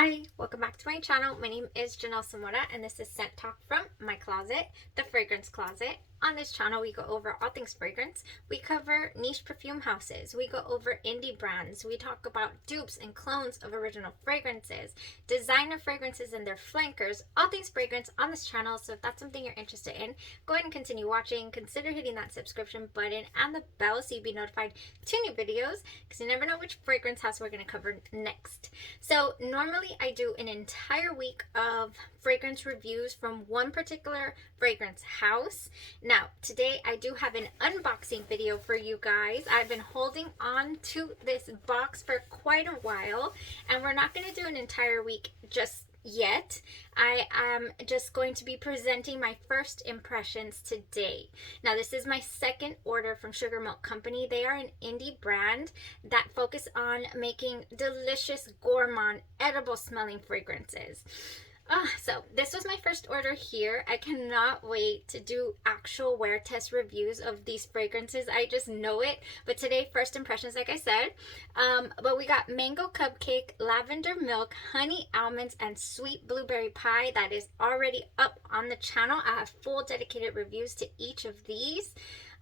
Hi, welcome back to my channel. My name is Janelle Samora and this is Scent Talk from my closet, the fragrance closet. On this channel, we go over all things fragrance. We cover niche perfume houses. We go over indie brands. We talk about dupes and clones of original fragrances, designer fragrances and their flankers, all things fragrance on this channel. So if that's something you're interested in, go ahead and continue watching. Consider hitting that subscription button and the bell so you'll be notified to new videos because you never know which fragrance house we're going to cover next. So normally I do an entire week of fragrance reviews from one particular fragrance house. Now, today I do have an unboxing video for you guys. I've been holding on to this box for quite a while, and we're not going to do an entire week just yet. I am just going to be presenting my first impressions today. Now, this is my second order from Sugar Milk Company. They are an indie brand that focus on making delicious gourmand, edible smelling fragrances. So this was my first order here. I cannot wait to do actual wear test reviews of these fragrances. I just know it. But today, first impressions, like I said. But we got mango cupcake, lavender milk, honey almonds, and sweet blueberry pie. That is already up on the channel. I have full dedicated reviews to each of these.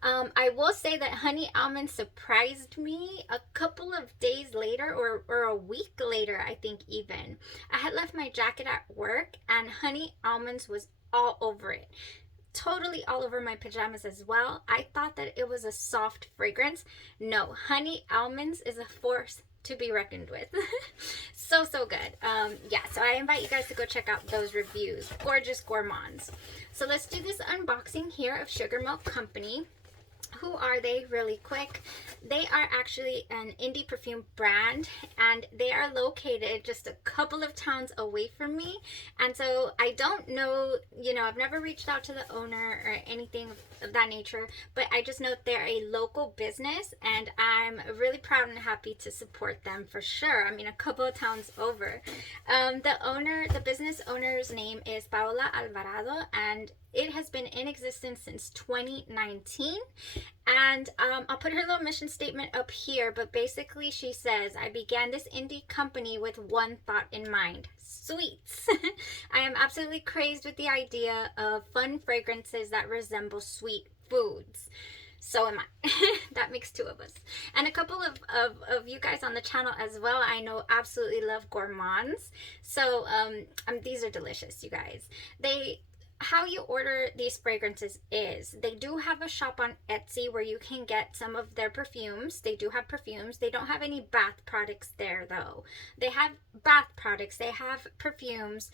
I will say that honey almonds surprised me a couple of days later, or a week later, I think even. I had left my jacket at work and honey almonds was all over it. Totally all over my pajamas as well. I thought that it was a soft fragrance. No, honey almonds is a force to be reckoned with. So good. Yeah, so I invite you guys to go check out those reviews. Gorgeous gourmands. So let's do this unboxing here of Sugar Milk Company. Who are they really quick? They are actually an indie perfume brand, and they are located just a couple of towns away from me. And so I don't know, I've never reached out to the owner or anything of that nature, but I just know they're a local business and I'm really proud and happy to support them for sure. I mean, a couple of towns over. The business owner's name is Paola Alvarado, and it has been in existence since 2019. And I'll put her little mission statement up here, but basically she says, I began this indie company with one thought in mind: sweets. I am absolutely crazed with the idea of fun fragrances that resemble sweet foods. So am I. That makes two of us. And a couple of you guys on the channel as well, I know absolutely love gourmands. So these are delicious, you guys. How you order these fragrances is they do have a shop on Etsy where you can get some of their perfumes. They do have perfumes. They don't have any bath products there though. They have bath products. They have perfumes.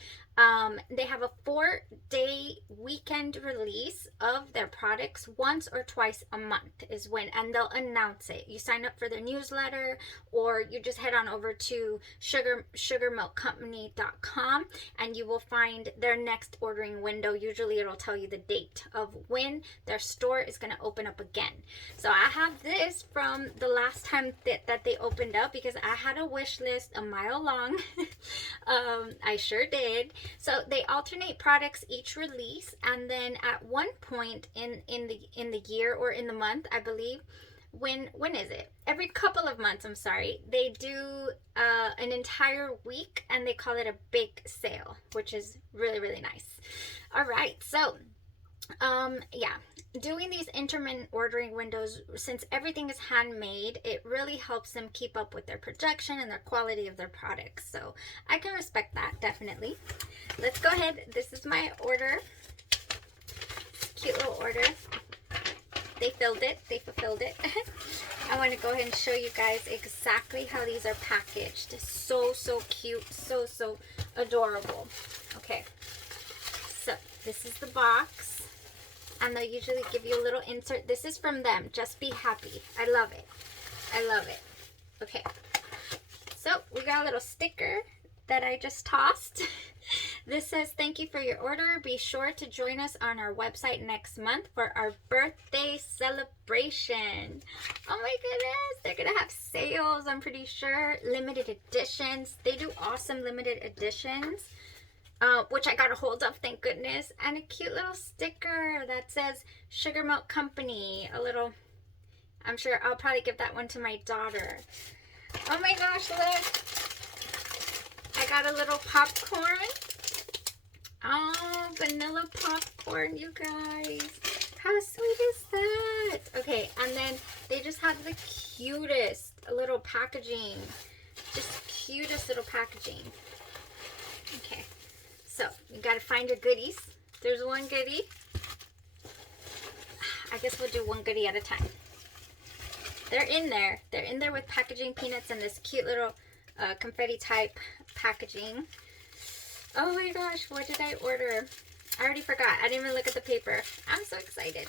They have a 4-day weekend release of their products once or twice a month is when, and they'll announce it. You sign up for their newsletter, or you just head on over to sugarmilkcompany.com and you will find their next ordering window. Usually it'll tell you the date of when their store is going to open up again. So I have this from the last time that they opened up because I had a wish list a mile long. I sure did. So they alternate products each release, and then at one point in the year or in the month, I believe, when is it? Every couple of months, I'm sorry, they do an entire week and they call it a bake sale, which is really nice. All right, so yeah, doing these intermittent ordering windows, since everything is handmade, it really helps them keep up with their production and their quality of their products. So I can respect that, definitely. Let's go ahead. This is my order. Cute little order. They filled it. They fulfilled it. I want to go ahead and show you guys exactly how these are packaged. So cute. So adorable. Okay. So this is the box. And they'll usually give you a little insert. This is from them. Just be happy. I love it. I love it. Okay. So we got a little sticker that I just tossed. This says, thank you for your order. Be sure to join us on our website next month for our birthday celebration. Oh my goodness. They're going to have sales, I'm pretty sure. Limited editions. They do awesome limited editions. Which I got a hold of, thank goodness. And a cute little sticker that says Sugar Milk Company. A little, I'm sure I'll probably give that one to my daughter. Oh my gosh, look. I got a little popcorn. Oh, vanilla popcorn, you guys. How sweet is that? Okay, and then they just have the cutest little packaging. Just cutest little packaging. Okay, so you gotta find your goodies. There's one goodie. I guess we'll do one goodie at a time. They're in there. They're in there with packaging peanuts and this cute little confetti type packaging. Oh my gosh, what did I order? I already forgot. I didn't even look at the paper. I'm so excited.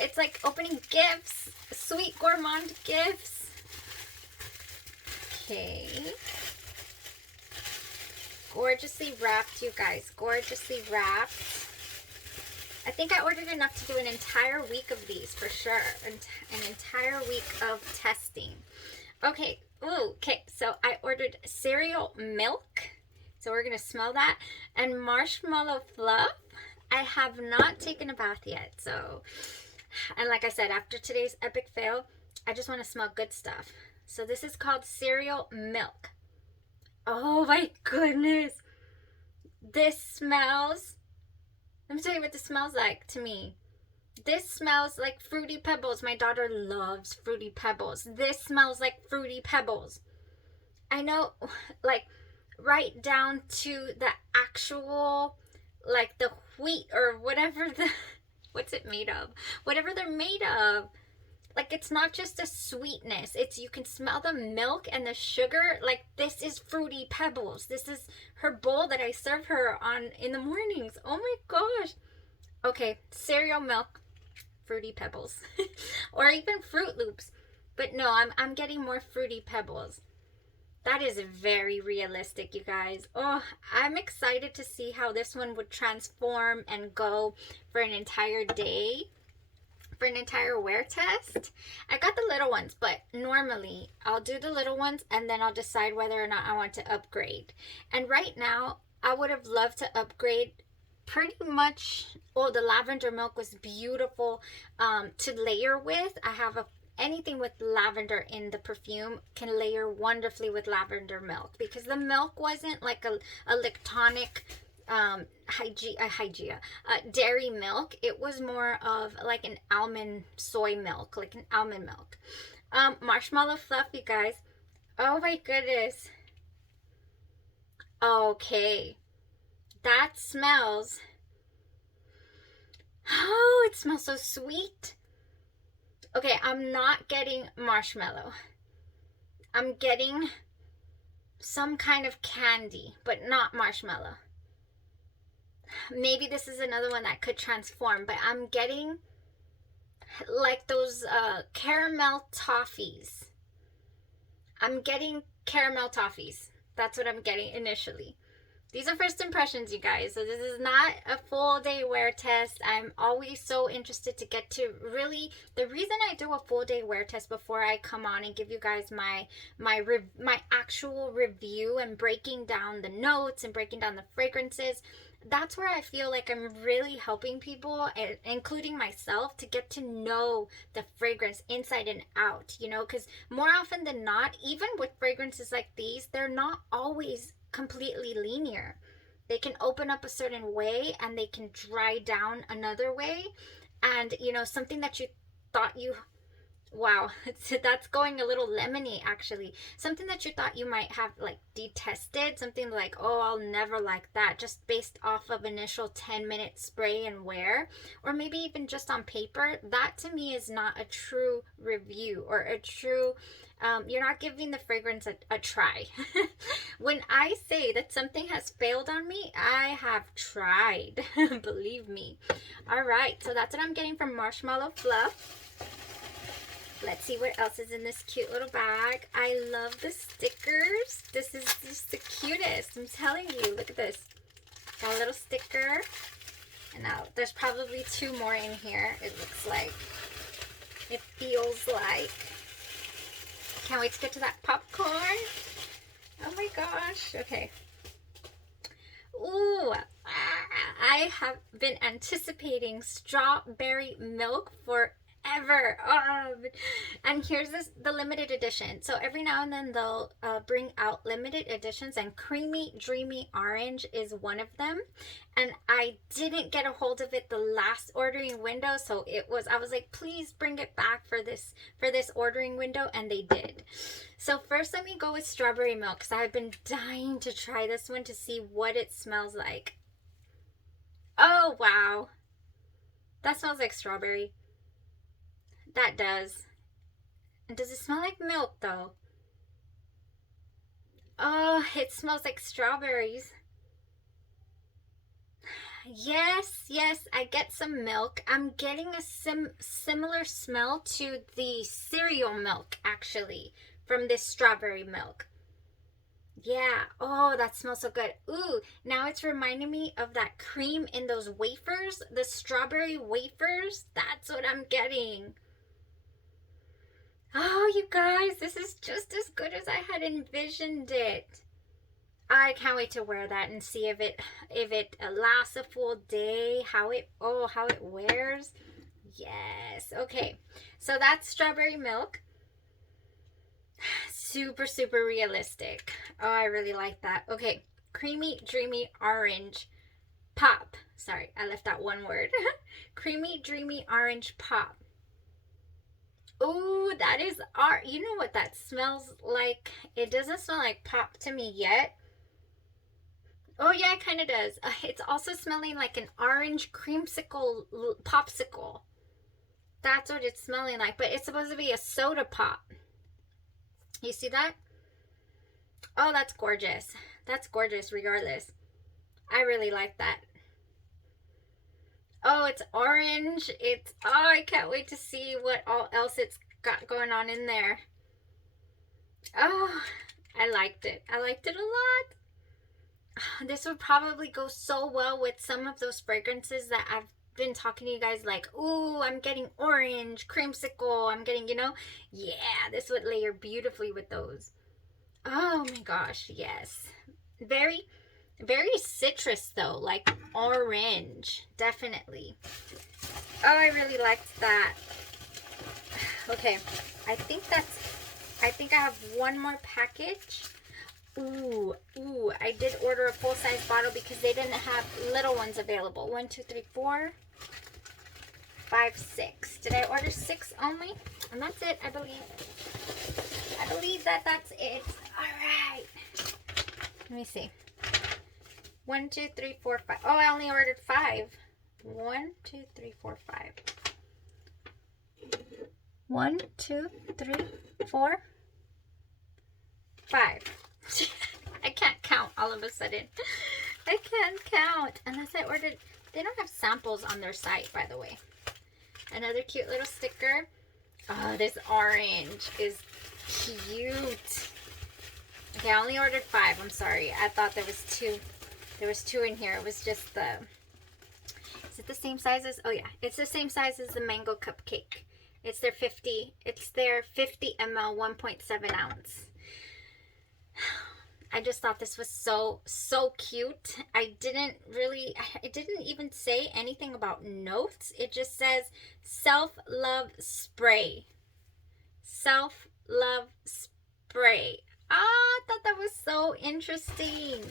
It's like opening gifts. Sweet gourmand gifts. Okay. Gorgeously wrapped, you guys. Gorgeously wrapped. I think I ordered enough to do an entire week of these for sure. An entire week of testing. Okay. Ooh, okay. So I ordered cereal milk. So we're going to smell that. And marshmallow fluff. I have not taken a bath yet. So, and like I said, after today's epic fail, I just want to smell good stuff. So this is called cereal milk. Oh my goodness. This smells... Let me tell you what this smells like to me. This smells like Fruity Pebbles. My daughter loves Fruity Pebbles. This smells like Fruity Pebbles. I know, like, right down to the actual, like, the wheat or whatever the, what's it made of? Whatever they're made of. Like, it's not just a sweetness. It's, you can smell the milk and the sugar. Like, this is Fruity Pebbles. This is her bowl that I serve her on in the mornings. Oh my gosh. Okay, cereal milk, Fruity Pebbles. Or even Fruit Loops. But no, I'm getting more Fruity Pebbles. That is very realistic, you guys. Oh, I'm excited to see how this one would transform and go for an entire day. For an entire wear test. I got the little ones, but normally I'll do the little ones and then I'll decide whether or not I want to upgrade. And right now, I would have loved to upgrade pretty much. Oh, the lavender milk was beautiful to layer with. I have anything with lavender in the perfume can layer wonderfully with lavender milk, because the milk wasn't like a lactonic dairy milk. It was more of like an almond soy milk, like an almond milk. Marshmallow fluff, you guys. Oh my goodness. Okay, that smells, oh, it smells so sweet. Okay, I'm not getting marshmallow. I'm getting some kind of candy, but not marshmallow. Maybe this is another one that could transform, but I'm getting like those caramel toffees. I'm getting caramel toffees. That's what I'm getting initially. These are first impressions, you guys. So this is not a full day wear test. I'm always so interested to get to really, the reason I do a full day wear test before I come on and give you guys my actual review and breaking down the notes and breaking down the fragrances, that's where I feel like I'm really helping people, including myself, to get to know the fragrance inside and out, you know, because more often than not, even with fragrances like these, they're not always completely linear. They can open up a certain way and they can dry down another way. And, you know, something that you thought you, wow, that's going a little lemony actually. Something that you thought you might have like detested, something like, oh, I'll never like that, just based off of initial 10-minute spray and wear, or maybe even just on paper, that to me is not a true review or a true, you're not giving the fragrance a try. When I say that something has failed on me, I have tried. Believe me. All right, so that's what I'm getting from Marshmallow Fluff. Let's see what else is in this cute little bag. I love the stickers. This is just the cutest. I'm telling you. Look at this. Got a little sticker. And now there's probably 2 more in here. It looks like. It feels like. Can't wait to get to that popcorn. Oh my gosh. Okay. Ooh. I have been anticipating strawberry milk for ever. Oh, and here's the limited edition. So every now and then they'll bring out limited editions, and Creamy Dreamy Orange is one of them. And I didn't get a hold of it the last ordering window, so I was like, please bring it back for this ordering window, and they did. So first let me go with strawberry milk, because I've been dying to try this one to see what it smells like. Oh wow, that smells like strawberry. That does. And does it smell like milk though? Oh, it smells like strawberries. Yes, yes, I get some milk. I'm getting a similar smell to the cereal milk, actually, from this strawberry milk. Yeah, oh, that smells so good. Ooh, now it's reminding me of that cream in those wafers, the strawberry wafers. That's what I'm getting. Oh, you guys, this is just as good as I had envisioned it. I can't wait to wear that and see if it lasts a full day, how it wears. Yes. Okay. So that's strawberry milk. Super, super realistic. Oh, I really like that. Okay. Creamy Dreamy Orange Pop. Sorry, I left out one word. Creamy Dreamy Orange Pop. Oh, that is art. You know what that smells like? It doesn't smell like pop to me yet. Oh yeah, it kind of does. It's also smelling like an orange creamsicle popsicle. That's what it's smelling like, but it's supposed to be a soda pop. You see that? Oh, that's gorgeous. That's gorgeous regardless. I really like that. Oh, it's orange. Oh, I can't wait to see what all else it's got going on in there. Oh, I liked it. I liked it a lot. This would probably go so well with some of those fragrances that I've been talking to you guys like, ooh, I'm getting orange, creamsicle, I'm getting, yeah, this would layer beautifully with those. Oh my gosh, yes. Very, very citrus though, like orange, definitely. Oh, I really liked that. Okay, I think I have one more package. Ooh, I did order a full-size bottle because they didn't have little ones available. 1, 2, 3, 4, 5, 6. Did I order 6 only? And that's it, I believe. I believe that's it. All right. Let me see. 1, 2, 3, 4, 5. Oh, I only ordered 5. 1, 2, 3, 4, 5. 1, 2, 3, 4, 5. I can't count all of a sudden. I can't count unless I ordered. They don't have samples on their site, by the way. Another cute little sticker. Oh, this orange is cute. Okay, I only ordered 5. I'm sorry. I thought there was 2. There was 2 in here. It was just the... Is it the same size as... Oh, yeah. It's the same size as the mango cupcake. It's their 50 ml 1.7 ounce. I just thought this was so cute. It didn't even say anything about notes. It just says self-love spray. Self-love spray. I thought that was so interesting.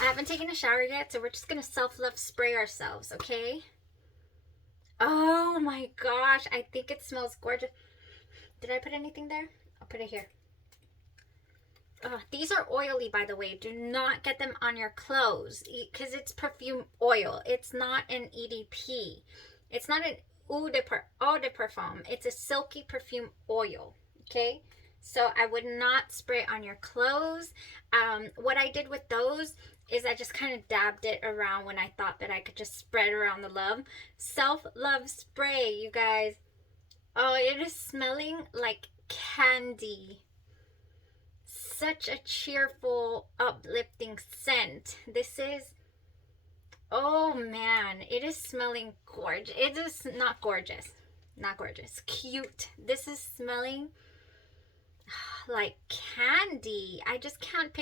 I haven't taken a shower yet, so we're just gonna self-love spray ourselves, okay? Oh my gosh, I think it smells gorgeous. Did I put anything there? I'll put it here. These are oily, by the way. Do not get them on your clothes because it's perfume oil. It's not an EDP. It's not an eau de parfum. It's a silky perfume oil. Okay, so I would not spray on your clothes. What I did with those is I just kind of dabbed it around when I thought that I could just spread around the love. Self-love spray, you guys. Oh, it is smelling like candy. Such a cheerful, uplifting scent. This is, oh man, it is smelling gorgeous. It is not gorgeous. Not gorgeous. Cute. This is smelling like candy. I just can't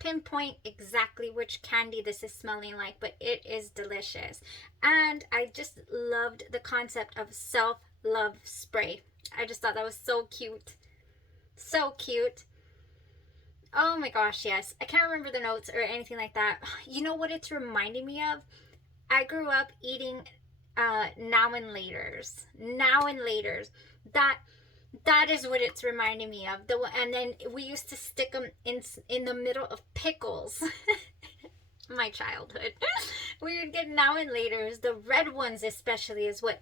pinpoint exactly which candy this is smelling like, but it is delicious. And I just loved the concept of self love spray. I just thought that was so cute. So cute. Oh my gosh, yes. I can't remember the notes or anything like that. You know what it's reminding me of? I grew up eating now and laters. Now and laters. That is what it's reminding me of. And then we used to stick them in the middle of pickles. My childhood. We would get now and laters. The red ones especially is what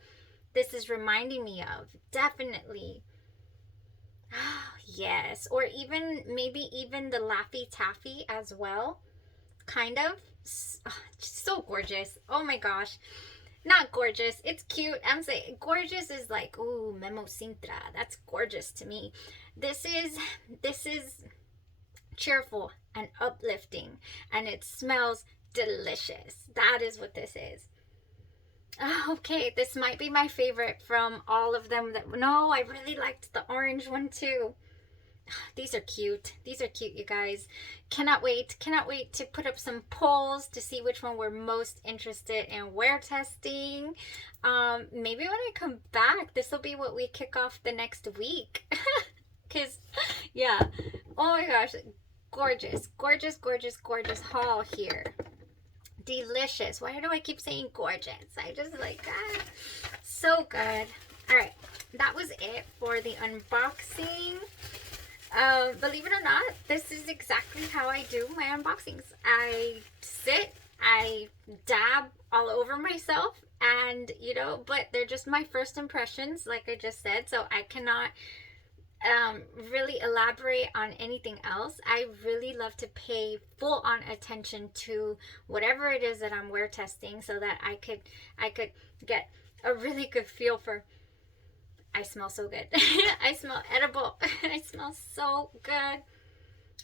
this is reminding me of. Definitely. Yes. Or even maybe even the Laffy Taffy as well. Kind of. So gorgeous. Oh my gosh. Not gorgeous. It's cute. I'm saying gorgeous is like, ooh, Memo Sintra. That's gorgeous to me. This is cheerful and uplifting, and it smells delicious. That is what this is. Okay, this might be my favorite from all of them. No, I really liked the orange one too. These are cute. These are cute, you guys. Cannot wait. Cannot wait to put up some polls to see which one we're most interested in wear testing. Maybe when I come back, this will be what we kick off the next week. Because, yeah. Oh my gosh. Gorgeous. Gorgeous, gorgeous, gorgeous haul here. Delicious. Why do I keep saying gorgeous? I just like that. So good. All right. That was it for the unboxing. Believe it or not, this is exactly how I do my unboxings. I sit, I dab all over myself, and but they're just my first impressions, like I just said, so I cannot really elaborate on anything else. I really love to pay full on attention to whatever it is that I'm wear testing, so that I could get a really good feel for. I smell so good. I smell edible. I smell so good.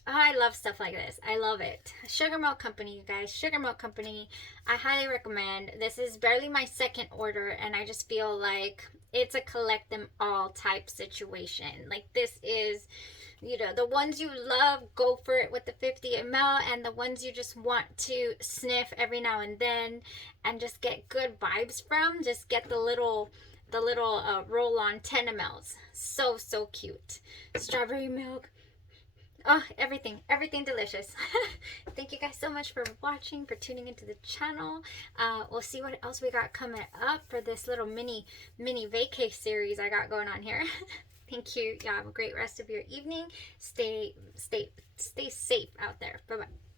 Oh, I love stuff like this. I love it. Sugar Milk Company, you guys. Sugar Milk Company. I highly recommend. This is barely my second order, and I just feel like it's a collect them all type situation. Like, this is, the ones you love, go for it with the 50 ml, and the ones you just want to sniff every now and then and just get good vibes from, just get the little roll-on 10 mls. So cute. Strawberry milk. Oh, everything delicious. Thank you guys so much for watching, for tuning into the channel. We'll see what else we got coming up for this little mini vacay series I got going on here. Thank you. Y'all have a great rest of your evening. Stay safe out there. Bye-bye.